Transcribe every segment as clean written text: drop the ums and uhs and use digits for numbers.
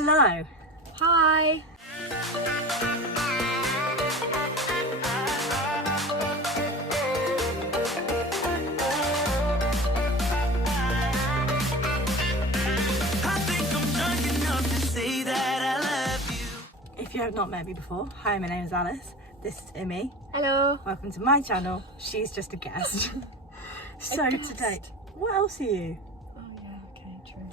Hello. Hi. If you have not met me before, hi, my name is Alice. This is Imi. Hello. Welcome to my channel. She's just a guest. So today, what else are you? Oh yeah, okay, true.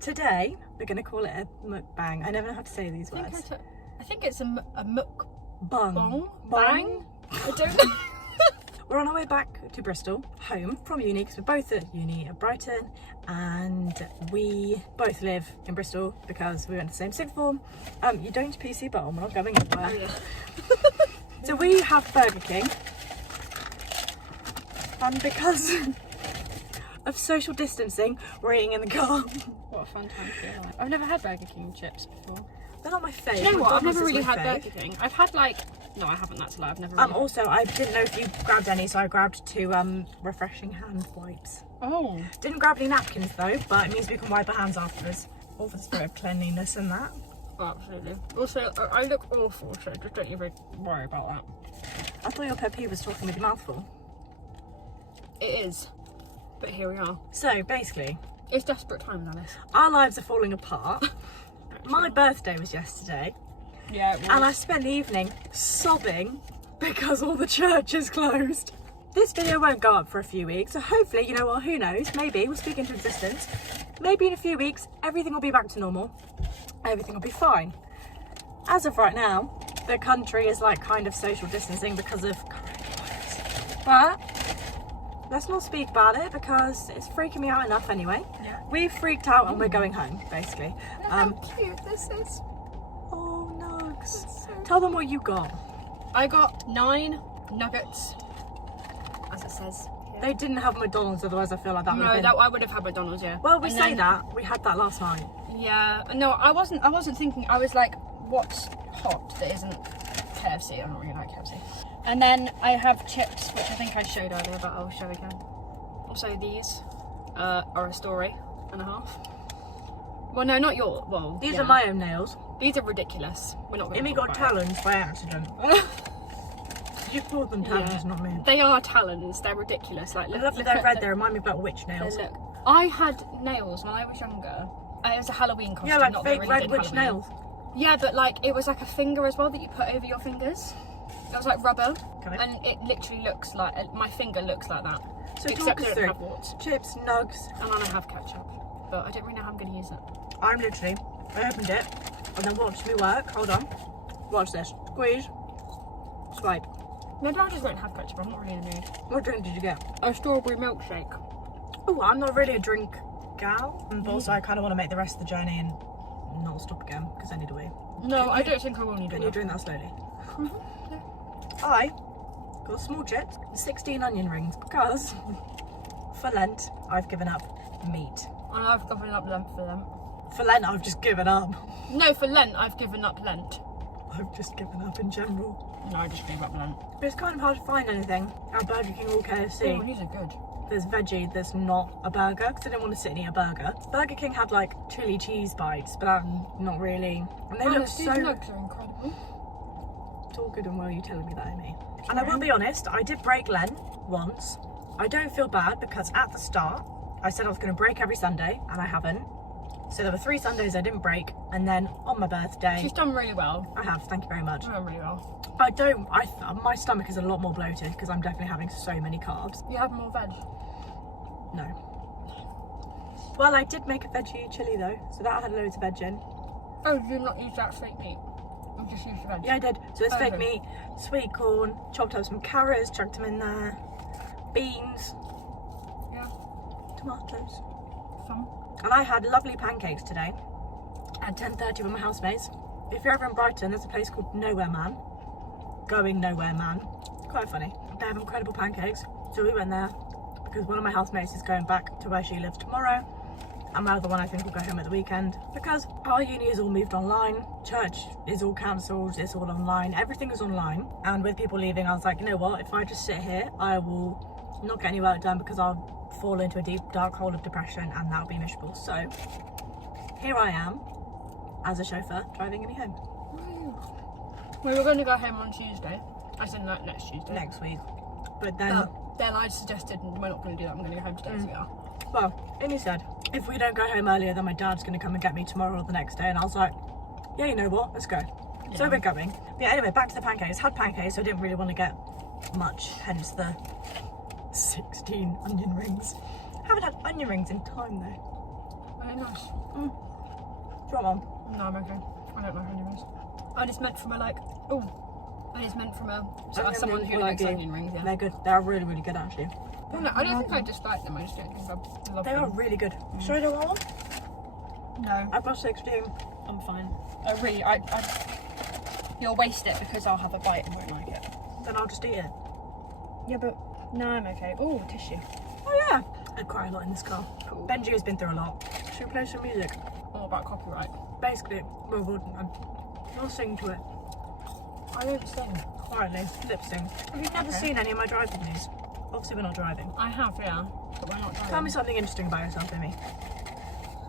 Today, we're going to call it a mukbang. I never know how to say these words. I think it's a mukbang. Bung. Bang? I don't know. We're on our way back to Bristol, home from uni, because we're both at uni at Brighton, and we both live in Bristol because we went to the same sixth form. You don't PC, but we're not going anywhere. Oh, yeah. So we have Burger King, and because of social distancing, we're eating in the car. What a fun time to be alive. I've never had Burger King chips before. They're not my favourite. Do you know what? I've never really had fave. Burger King. I've had no, I haven't. That's a lie. I've never. Really Also, I didn't know if you grabbed any, so I grabbed 2 refreshing hand wipes. Oh. Didn't grab any napkins though, but it means we can wipe our hands afterwards. All for the spirit of cleanliness and that. Absolutely. Also, I look awful, so just don't even worry about that. I thought your pet peeve was talking with your mouth full. It is, but here we are. So basically, It's desperate times, Alice. our lives are falling apart. My birthday was yesterday, Yeah, it was. and I spent the evening sobbing because all the church is closed. This video won't go up for a few weeks, so hopefully, you know what, who knows, maybe we'll speak into existence. Maybe in a few weeks, everything will be back to normal. Everything will be fine. As of right now, the country is like kind of social distancing because of coronavirus. But let's not speak about it because it's freaking me out enough anyway. Yeah. We've freaked out and we're going home, basically. How cute this is. Oh, Nugs. So Tell them what you got. I got 9 nuggets, as it says. They didn't have McDonald's, otherwise I feel like that would No, have been... that I would have had McDonald's, yeah. Well, we And say then- that. We had that last night. Yeah. No, I wasn't thinking. I was like, what's hot that isn't KFC? I don't really like KFC. And then I have chips, which I think I showed earlier, but I'll show again. Also, these are a story and a half. Well, no, not your. Well, These yeah. are my own nails. These are ridiculous. We're not going to Imi talk got about talons by accident. You called them talons, Yeah. not me. it. They are talons. They're ridiculous. Like, I look, love that look they're at red. the- They remind me about witch nails. Look, I had nails when I was younger. It was a Halloween costume. Yeah, like not fake really red did witch Halloween. nails. Yeah, but like it was like a finger as well that you put over your fingers. It was like rubber, Okay. and it literally looks like my finger looks like that. So Except talk I us don't through. have warts, Chips, nugs. and then I have ketchup, but I don't really know how I'm going to use it. I'm literally, I opened it and then watched me work. Hold on. Watch this. Squeeze. Swipe. Maybe I just won't have ketchup. I'm not really in the mood. What drink did you get? A strawberry milkshake. Oh, I'm not really a drink gal. But also I kind of want to make the rest of the journey and not stop again because I need a wee. No, I don't think I will need Can it. you drink that slowly? I got small chips and 16 onion rings because for Lent I've given up meat. And I've given up Lent for Lent. For Lent I've just given up. No, for Lent I've given up Lent. I've just given up in general. No, I just gave up Lent. But it's kind of hard to find anything at Burger King or KFC. Oh, these are good. There's veggie, there's not a burger because I didn't want to sit and eat a burger. Burger King had like chili cheese bites, but I'm not really. And they look Alice, these so. nugs are incredible. It's all good and well, you telling me that, Amy. And I will be honest, I did break Lent once. I don't feel bad because at the start I said I was going to break every Sunday and I haven't. So there were 3 Sundays I didn't break, and then on my birthday She's done really well. I have. Thank you very much. She's done really well. My stomach is a lot more bloated because I'm definitely having so many carbs. You have more veg. No. Well, I did make a veggie chili though, so that had loads of veg in. Oh, you did not use that fake meat. You just used the veg. Yeah, I did. So there's fake Okay. meat, sweet corn, chopped up some carrots, chucked them in there, beans, Yeah. tomatoes. Fun. And I had lovely pancakes today at 10:30 with my housemates. If you're ever in Brighton, there's a place called Nowhere Man. Going Nowhere Man. Quite funny. They have incredible pancakes. So we went there because one of my housemates is going back to where she lives tomorrow. And my other one I think will go home at the weekend because our uni is all moved online. Church is all cancelled, it's all online. Everything is online. And with people leaving, I was like, you know what? If I just sit here, I will not get any work done because I'll fall into a deep dark hole of depression and that'll be miserable. So here I am as a chauffeur driving me home We were going to go home on Tuesday, as in like next Tuesday. next week. But then, Then I suggested we're not going to do that. I'm going to go home today. So we are. well, Amy said, if we don't go home earlier, then my dad's going to come and get me tomorrow or the next day. And I was like, yeah, you know what? Let's go. So Yeah. we're going. But yeah, anyway, back to the pancakes. Had pancakes, so I didn't really want to get much, hence the 16 onion rings. Haven't had onion rings in time though. Very nice. Do you want one? No, I'm okay. I don't like onion rings. I just meant from a like. Oh, I just meant from a Onion someone ring who point of likes view. onion rings. Yeah. They're good. They're really, really good actually. No, I don't think I dislike them. I just don't think I love They are them. really good. Should I do one? No, I've got 16. I'm fine. I you'll waste it because I'll have a bite and won't like it. Then I'll just eat it. Yeah, but no, I'm okay. Oh, tissue. Oh yeah. I cry a lot in this car. Cool. Benji has been through a lot. Should we play some music? All about copyright. Basically, we'll sing to it. I don't sing. Quietly, lip sync. Have you never Okay. seen any of my driving vlogs? Obviously we're not driving. I have, yeah, but we're not driving. Tell me something interesting about yourself, Amy.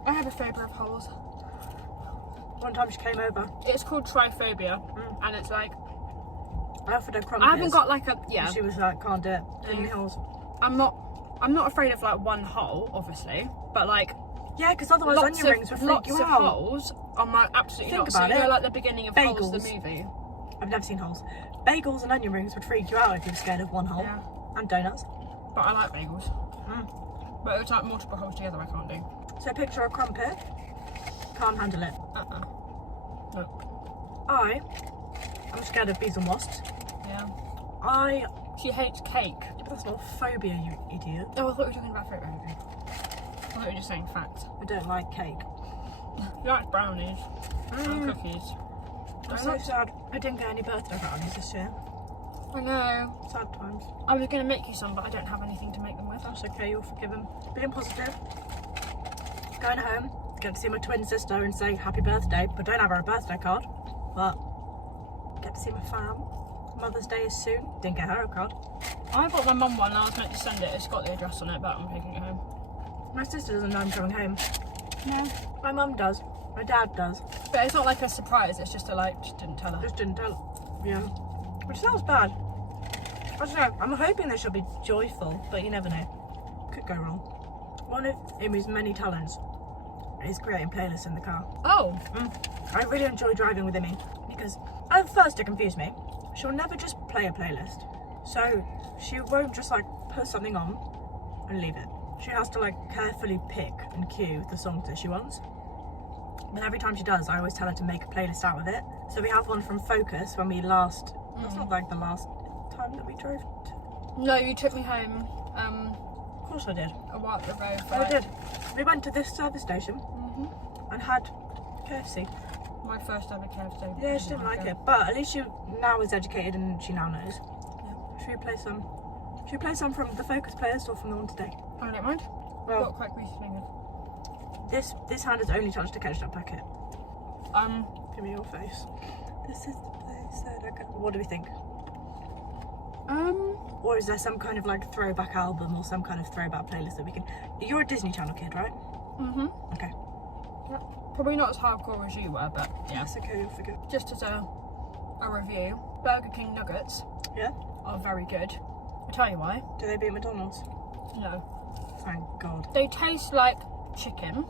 I have a phobia of holes. One time she came over, It's called tryphobia, and it's like I offered her crumpets. I haven't got like a yeah. She was like, can't do it. Too many Mm. holes. I'm not afraid of like one hole, obviously, but like Yeah, because otherwise onion rings would freak lots you of out. holes. I'm like absolutely Think not. about So you know, it. like the beginning of Holes, the Bagels. movie. I've never seen holes. Bagels and onion rings would freak you out if you were scared of one hole. Yeah, And donuts. but I like bagels. Mm. But it's like multiple holes together. I can't do. So picture a crumpet. Can't handle it. Nope. I'm scared of bees and wasps. Yeah. She hates cake. That's not phobia, you idiot. Oh, I thought you were talking about fruit. Okay. I thought you were just saying facts. I don't like cake. You like brownies and cookies. I'm so sad. I didn't get any birthday brownies this year. I know. Sad times. I was going to make you some, but I don't have anything to make them with. That's okay, you're forgiven. Being positive. Going home, get to see my twin sister and say happy birthday, but don't have her a birthday card. But get to see my fam. Mother's Day is soon. Didn't get her a card. I got my mum one and I was meant to send it. It's got the address on it, but I'm taking it home. My sister doesn't know I'm coming home. No. My mum does. My dad does. But it's not like a surprise, it's just a like, just didn't tell her. Just didn't tell. Yeah. Which sounds bad. I don't know. I'm hoping that she'll be joyful, but you never know. Could go wrong. One of Amy's many talents is creating playlists in the car. Oh. I really enjoy driving with Amy because at first it confused me. She'll never just play a playlist. So she won't just like put something on and leave it. She has to like carefully pick and cue the songs that she wants. But every time she does, I always tell her to make a playlist out of it. So we have one from Focus when we last, that's not like the last time that we drove. No, you took me home Of course I did. a while ago. I did. We went to this service station and had KFC. My first ever KFC. Yeah, she didn't like it, but at least she now is educated and she now knows. Yeah. Should we play some? Should we play some from the Focus playlist or from the one today? I don't mind. Well, Got quite greasy fingers. this hand has only touched a ketchup packet. Give me your face. This is the place that I go. What do we think? Or is there some kind of like throwback album or some kind of throwback playlist that we can? You're a Disney Channel kid, right? Okay. Probably not as hardcore as you were, but yeah. That's okay. You'll forget. Just as a review, Burger King nuggets Yeah. are very good. I'll tell you why. Do they beat McDonald's? No. Thank God. They taste like chicken.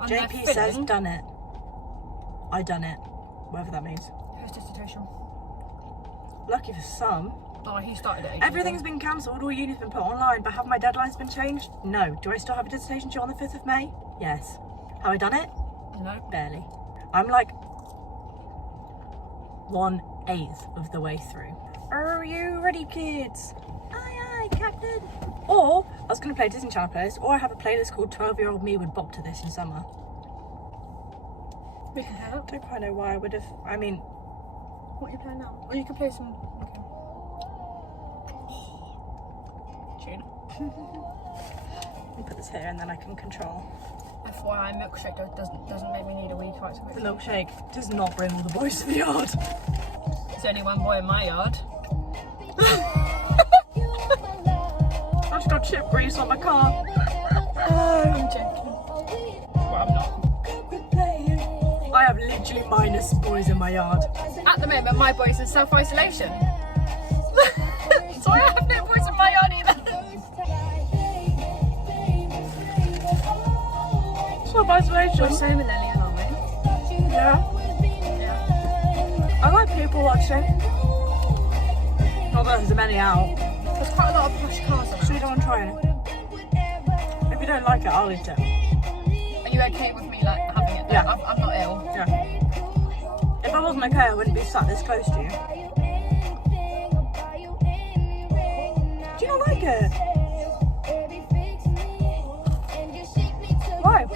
And their JP says filling- done it. I done it. Whatever that means. Whose dissertation? Lucky for some. Oh, he started it. Everything's been cancelled, all uni's been put online, but have my deadlines been changed? No. Do I still have a dissertation due on the 5th of May? Yes. Have I done it? No. Barely. I'm like 1/8 of the way through. Are you ready, kids? Aye, aye, Captain. Or, I was going to play Disney Channel playlist, or I have a playlist called 12-Year-Old Me would bop to this in summer. We can hear that. Don't quite know why I would have, I mean, What are you playing now? Or you can play some. Okay. Tune. I'll put this here and then I can control. FYI, milkshake doesn't make me need a wee quite so The much. milkshake does not bring all the boys to the yard. There's only one boy in my yard. I've just got chip grease on my car. I'm joking. Well, I'm not. I literally minus boys in my yard. At the moment, my boy's in self-isolation. So I have no boys in my yard either. Self-isolation. We're so millennial, aren't we? Yeah. Yeah. I like people watching. Not that there's many out. There's quite a lot of posh cars So around. you don't want to try it? If you don't like it, I'll eat it. Are you okay with me like having it? Yeah. I'm not ill. Yeah. If I wasn't okay, I wouldn't be sat this close to you. Do you not like it? Why?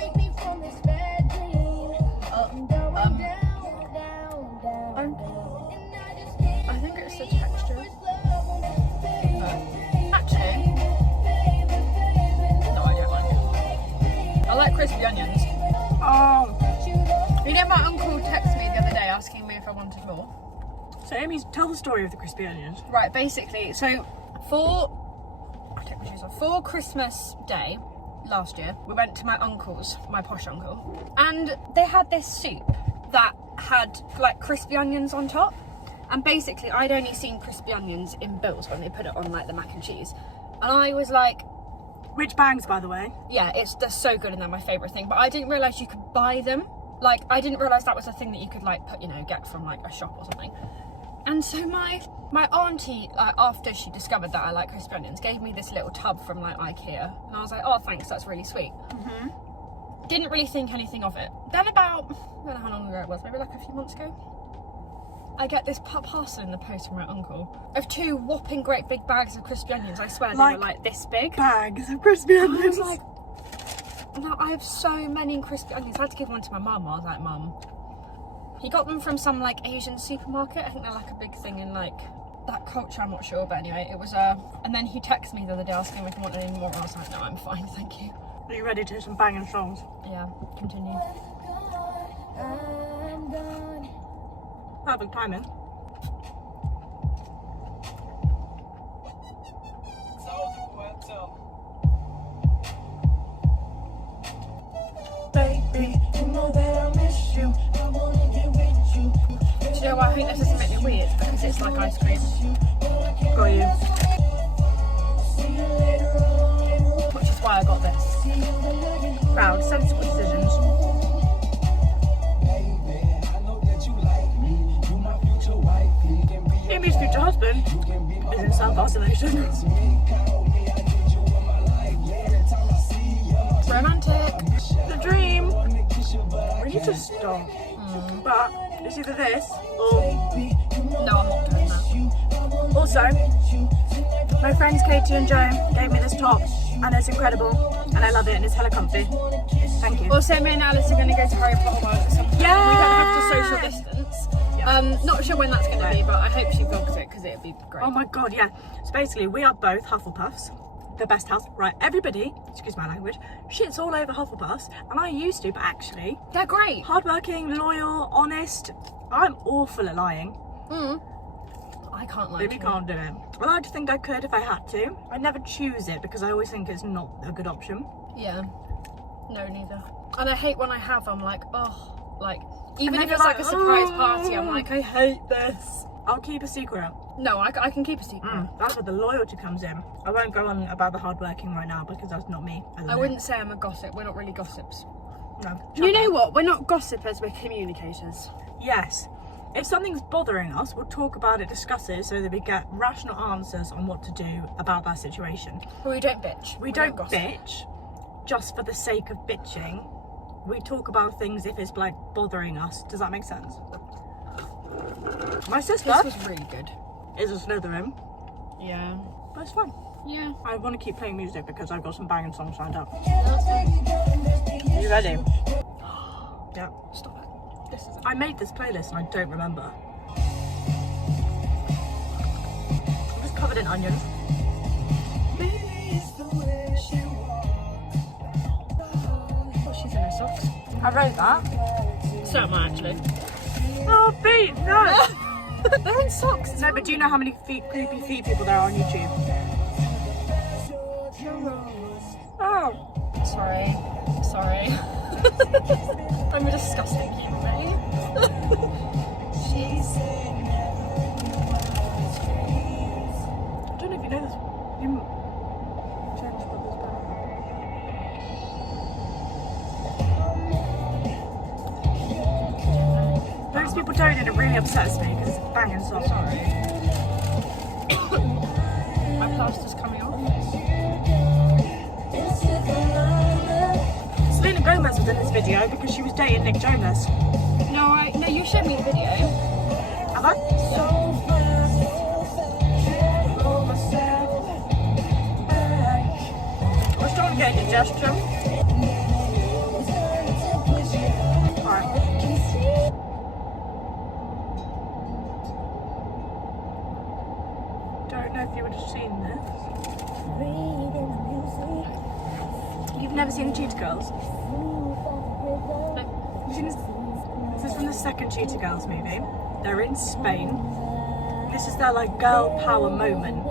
I think it's the texture. Actually, no, I don't like it. I like crispy onions. Oh. You know, my uncle texted me the other day asking me if I wanted more. So Amy, tell the story of the crispy onions. Right, basically, so for Christmas Day last year, we went to my uncle's, my posh uncle, and they had this soup that had like crispy onions on top. And basically, I'd only seen crispy onions in bills when they put it on like the mac and cheese, and I was like, Which bangs, by the way? yeah, they're so good and they're my favourite thing. But I didn't realise you could buy them. Like, I didn't realise that was a thing that you could like put, get from like a shop or something. And so my auntie, after she discovered that I like crispy onions, gave me this little tub from like IKEA, and I was like, oh thanks, that's really sweet. Didn't really think anything of it. Then about, I don't know how long ago it was, maybe like a few months ago, I get this parcel in the post from my uncle of 2 whopping great big bags of crispy onions. I swear they were like this big. Bags of crispy And I onions. was like, now I have so many crispy onions. I had to give one to my mum. I was like, Mum. He got them from some like Asian supermarket. I think they're like a big thing in like that culture. I'm not sure, but anyway, it was and then he texted me the other day asking if I wanted any more. I was like, no, I'm fine, thank you. Are you ready to hear some banging songs? Yeah, continue. Perfect timing. Baby, you know that I miss you. I wanna get with you. Do you know why I think this is a bit weird? Because it's like ice cream. Got you. Which is why I got this. Proud, sensible decisions. Amy's future husband is in self-isolation. Romantic. The dream. We need to stop. But it's either this or... No, I'm not doing that. Also, my friends Katie and Joe gave me this top and it's incredible and I love it and it's hella comfy. Thank you. Also, me and Alice are going to go to Harry Potter World at some point. Yeah. We don't have to social distance. Not sure when that's going to be, but I hope she vlogs it because it'd be great. Oh my god, yeah. So basically, we are both Hufflepuffs. The best house. Right, everybody, excuse my language, shits all over Hufflepuffs. And I used to, but actually, They're great. hardworking, loyal, honest. I'm awful at lying. I can't lie. Maybe can't do it. I like to think I could if I had to. I never choose it because I always think it's not a good option. Yeah. No, neither. And I hate when I have, I'm like, oh, like, even And if then it's you're like a surprise party, I'm "Oh." like, I hate this. I'll keep a secret. No, I can keep a secret. That's where the loyalty comes in. I won't go on about the hardworking right now because that's not me. I wouldn't say I'm a gossip. We're not really gossips. No. You know what? We're not gossipers, we're communicators. Yes. If something's bothering us, we'll talk about it, discuss it, so that we get rational answers on what to do about that situation. But we don't bitch. We don't gossip. bitch just for the sake of bitching. We talk about things if it's like bothering us. Does that make sense? My sister This was really good. is a Slytherin, Yeah. but it's fine. Yeah. I want to keep playing music because I've got some banging songs lined up. That's good. Are you ready? Yeah. Stop it. This is I made this playlist and I don't remember. I'm just covered in onions. Oh, she's in her socks. I wrote that. So am I actually. Oh, feet, no! They're in socks. No, but do you know how many creepy feet people there are on YouTube? Oh. Sorry. I'm a disgusting human being. people don't, and it really upsets me because it's a banging song. Sorry. My plaster's coming off. Selena Gomez was in this video because she was dating Nick Jonas. No, you showed me the video. Have I? I'm starting to get indigestion. Alright. Don't know if you would have seen this. You've never seen the Cheetah Girls? You've seen this? This is from the second Cheetah Girls movie. They're in Spain. This is their like girl power moment.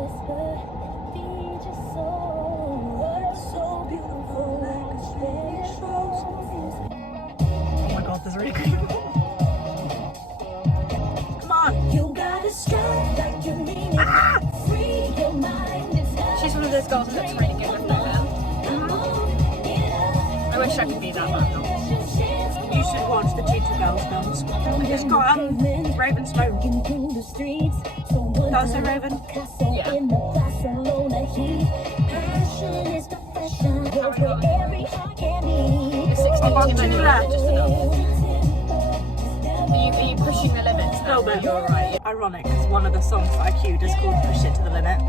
Oh my god, this is really good. Come on! You gotta strike like you mean it. Ah! Free your mind. It's She's one of those girls that looks really good with no hair. I wish I could be that, but I'm not. You should watch the Cheetah Girls films. It's got Raven Smoke. through the streets. So one That was a Raven. Yeah. in the Barcelona heat. Passion is the fashion. Go for every heart can be. The 16 about too two many, left. just enough. Are you pushing the limits now? Little bit. You're alright. Ironic, because one of the songs that I queued is called Push It to the Limit.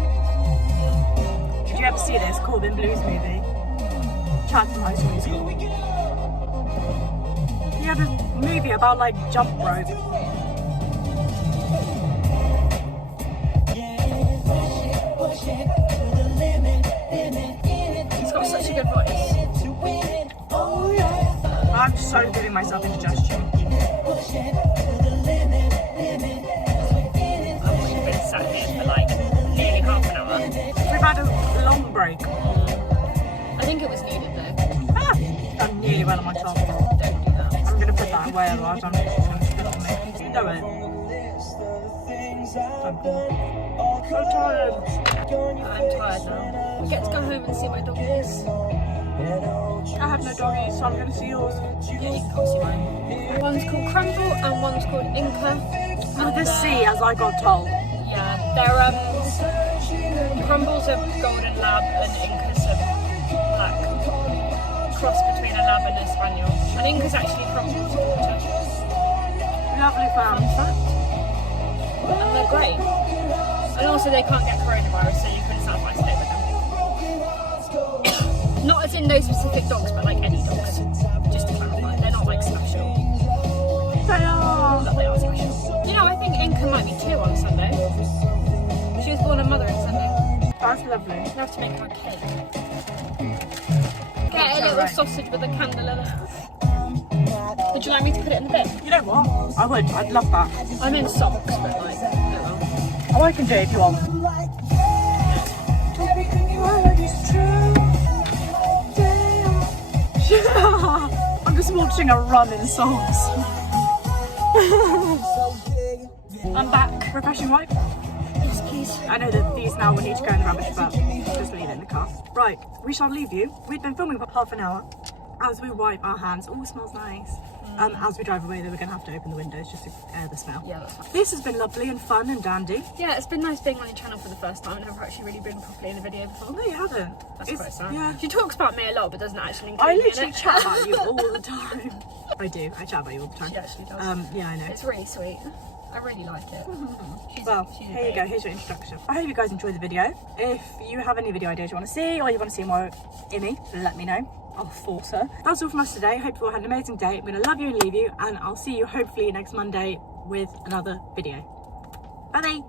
Did you ever see this Corbin Blues movie? Chad from High School Musical. He had a movie about like jump rope. He's got such a good voice. I'm so giving myself indigestion. We've been sat here for like nearly half an hour. We've had a long break. I think it was needed though. Ah, done nearly well on my top. Don't do that. I'm going to put that away otherwise I'm just going to spit on me. Do it. So tired. I'm tired now. We get to go home and see my doggies. I have no doggies, so I'm going to see yours. Yeah, you can come see mine. One's called Crumble and one's called Inca. With a C, as I got told. Yeah, they're Crumble's a golden lab and Inca's a black cross between a lab and a spaniel. And Inca's actually from Water. Lovely fam. And they're great. And also they can't get coronavirus, so you can self-isolate with them. Not as in those specific dogs, but like any dogs. Just to clarify, they're not like special. They are. But they are special. You know, I think Inca might be 2 on Sunday. She was born a mother on Sunday. That's lovely. We'll have to make her a cake. Get a little sausage with a candle in it. Would you like me to put it in the bin? You know what? I would. I'd love that. I'm in socks, but like, oh well. Oh, I can do it if you want. I'm just watching her run in songs. I'm back. Refreshing wipe? Yes, please. I know that these now will need to go in the rubbish, but just leave it in the car. Right, we shall leave you. We've been filming for half an hour. As we wipe our hands, oh, it smells nice. As we drive away, then we're going to have to open the windows just to air the smell. Yeah, that's fine. This has been lovely and fun and dandy. Yeah, it's been nice being on your channel for the first time. I've never actually really been properly in a video before. No, you haven't. That's It's- quite sad. Yeah. She talks about me a lot, but doesn't actually include I me in literally it. chat about you all the time. I do. I chat about you all the time. She actually does. Yeah, I know. It's really sweet. I really like it. She's, Well, she's a here you babe. go. Here's your introduction. I hope you guys enjoyed the video. If you have any video ideas you want to see, or you want to see more Immy, let me know. I'll force her. That's all from us today. Hope you all had an amazing day. I'm going to love you and leave you, and I'll see you hopefully next Monday with another video. Bye.